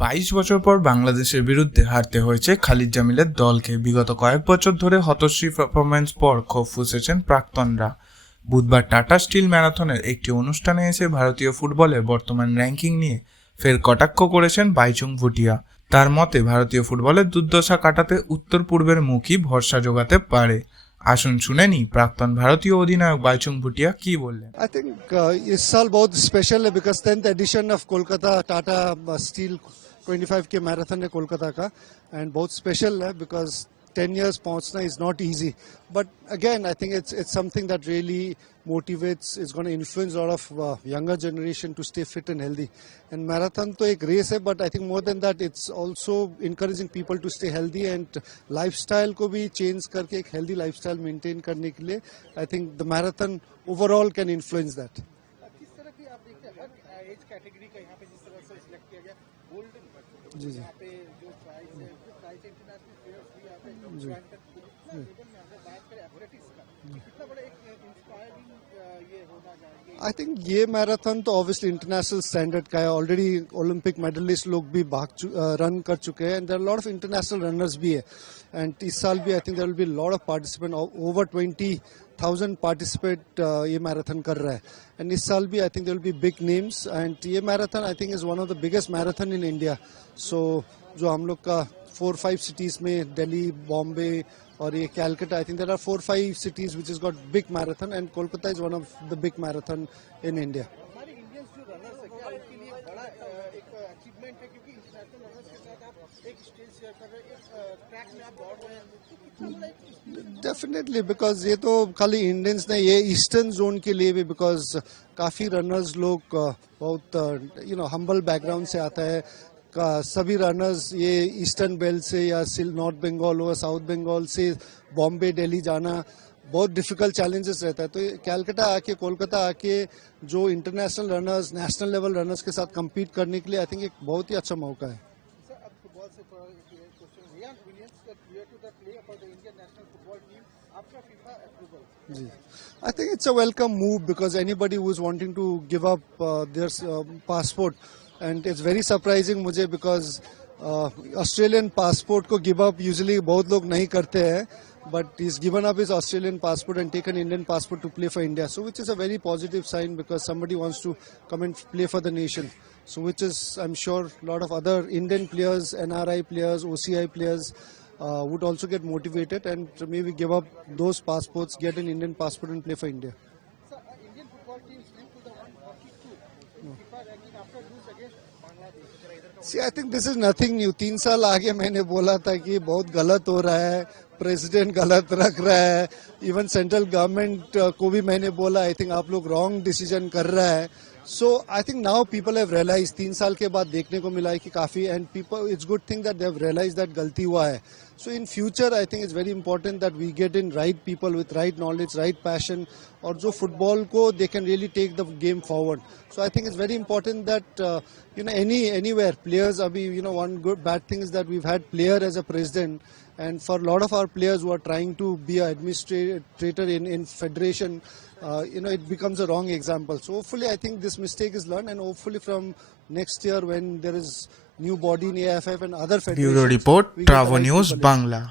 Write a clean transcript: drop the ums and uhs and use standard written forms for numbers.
22 বছর পর বাংলাদেশের বিরুদ্ধে হারতে হয়েছে খালিদ জামিলের দলকে। বিগত কয়েক বছর ধরে হতশ্রী পারফরম্যান্স পর ক্ষোভ ফুঁসেছেন প্রাক্তনরা। বুধবার টাটা স্টিল ম্যারাথনের একটি অনুষ্ঠানে এসে ভারতীয় ফুটবলের বর্তমান র্যাঙ্কিং নিয়ে ফের কটাক্ষ করেছেন বাইচুং ভুটিয়া। তার মতে ভারতীয় ফুটবলের দুর্দশা কাটাতে উত্তর পূর্বের মুখই ভরসা যোগাতে পারে। আসুন শুনে নি প্রাক্তন ভারতীয় অধিনায়ক বাইচুং ভুটিয়া কি বললেন। I think इस साल बहुत स्पेशल है because 10th edition of Kolkata Tata steel 25K marathon है कोलकाता का and बहुत स्पेशल है because 10 years पहुंचना is not easy, but again I think it's something that really motivates, is going to influence a lot of younger generation to stay fit and healthy. And marathon तो एक race है, but I think more than that it's also encouraging people to stay healthy and lifestyle को भी change करके एक healthy lifestyle maintain करने के लिए I think the marathon overall can influence that. किस तरह की आप देखते हैं हर एज कैटेगरी का यहाँ पे जिस तरह से सिलेक्ट किया गया गोल्डन जी जी यहाँ पे जो प्राइस है इंटरनेशनल प्लेयर्स भी यहाँ पे ज्वाइन करते हैं कितना लेवल में अगर बात करें एथलेटिक्स का कितना बड़ा एक इंस्पायरिंग ये होना चाहिए। आई थिंक ये मैराथन तो ऑब्वियसली इंटरनेशनल स्टैंडर्ड का है। ऑलरेडी ओलंपिक मेडलिस्ट लोग भी रन कर चुके हैं and there are lot of international runners भी है एंड इस साल भी I think there will be lot of participant, over 20,000 participate ये मैराथन कर रहा है एंड इस साल भी I think there will be big names and ये marathon I think is one of the biggest marathon in India. So जो हम लोग का 4-5 सिटीज में दिल्ली, बॉम्बे और ये Calcutta, I think there are 4-5 cities which has got big marathon and Kolkata is one of the big marathon in India. हमारे Indians जो runners है क्या उनके लिए बड़ा एक अचीवमेंट है क्योंकि इंटरनेशनल रनर्स के साथ आप एक स्टेज शेयर कर रहे हैं, एक ट्रैक में आप दौड़ रहे हैं, तो कितना बड़ा एक डेफिनेटली बिकॉज ये तो खाली इंडियंस ने, ये ईस्टर्न जोन के लिए भी बिकॉज काफ़ी रनर्स लोग बहुत हम्बल बैकग्राउंड से आता है का सभी रनर्स ये ईस्टर्न बेल्ट से या नॉर्थ बंगाल और साउथ बंगाल से बॉम्बे, दिल्ली जाना बहुत डिफिकल्ट चैलेंजेस रहता है। तो कैलकाटा आके, कोलकाता आके जो international runners, national level runners के साथ compete करने के लिए आई थिंक एक बहुत ही अच्छा मौका है। सर अब फुटबॉल से थोड़ा question, Ryan Williams got cleared to the play for the Indian national football team after FIFA approval. जी, I think it's a welcome move because anybody who is wanting to give up their passport, and it's very surprising मुझे because Australian passport को give up usually बहुत लोग नहीं करते हैं, but he's given up his Australian passport and taken Indian passport to play for India, so which is a very positive sign because somebody wants to come and play for the nation. So which is, I'm sure, a lot of other Indian players, NRI players, OCI players would also get motivated and maybe give up those passports, get an Indian passport and play for India. Sir, Indian football team slipped to the 142 in FIFA ranking after lose against Bangladesh. See, I think this is nothing new. 3 साल आगे मैंने बोला था कि बहुत गलत हो रहा है, प्रेसिडेंट गलत रख रहा है, इवन सेंट्रल गवर्नमेंट को भी मैंने बोला आई थिंक आप लोग रॉन्ग डिसीजन कर रहा है। So I think now people have realise, 3 साल के बाद देखने को मिला है कि काफी, and people, it's good thing that they have realise that गलती हुआ है। So in future I think it's very important that we get in right people with right knowledge, right passion, और जो फुटबॉल को they can really take the game forward. So I think it's very important that anywhere players abhi, one good bad thing is that we've had player as a president, and for a lot of our players who are trying to be an administrator in federation, it becomes a wrong example. So hopefully I think this mistake is learned, and hopefully from next year when there is new body in AFF and other federations, bureau report, we get the Travo right news people in. Bangla.